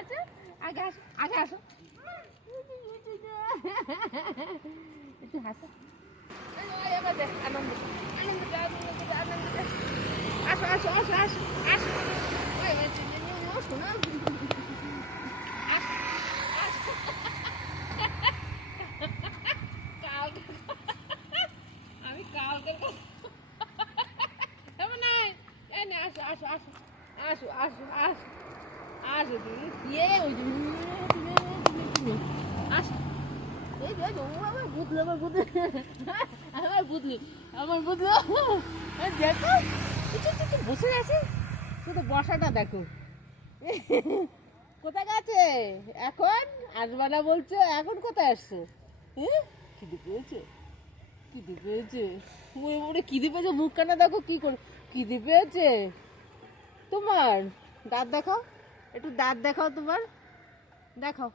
আচ্ছা আগে আসো আগে আসো একটু হাসো এবার দেখ আনন্দ আনন্দ আনন্দ আনন্দ আসো আসো আসো আসো আসো শোনা আমি কালকে আসো আসো আসো আসো আসো আসো আসো দিয়ে ওই আসো এই যে আমার বুঝলো আমার বুঝলো আমার বুঝলি আমার বুঝলো দেখো বসে আছে শুধু বসাটা দেখো কোথায় গেছে এখন আসবা না বলছো এখন কোথায় আসছো হ্যাঁ খিদে পেয়েছে খিদে পেয়েছে ওরে খিদে পেয়েছে মুখখানা দেখো কি করে খিদে পেয়েছে তোমার দাঁত দেখাও একটু দাঁত দেখাও তোমার দেখাও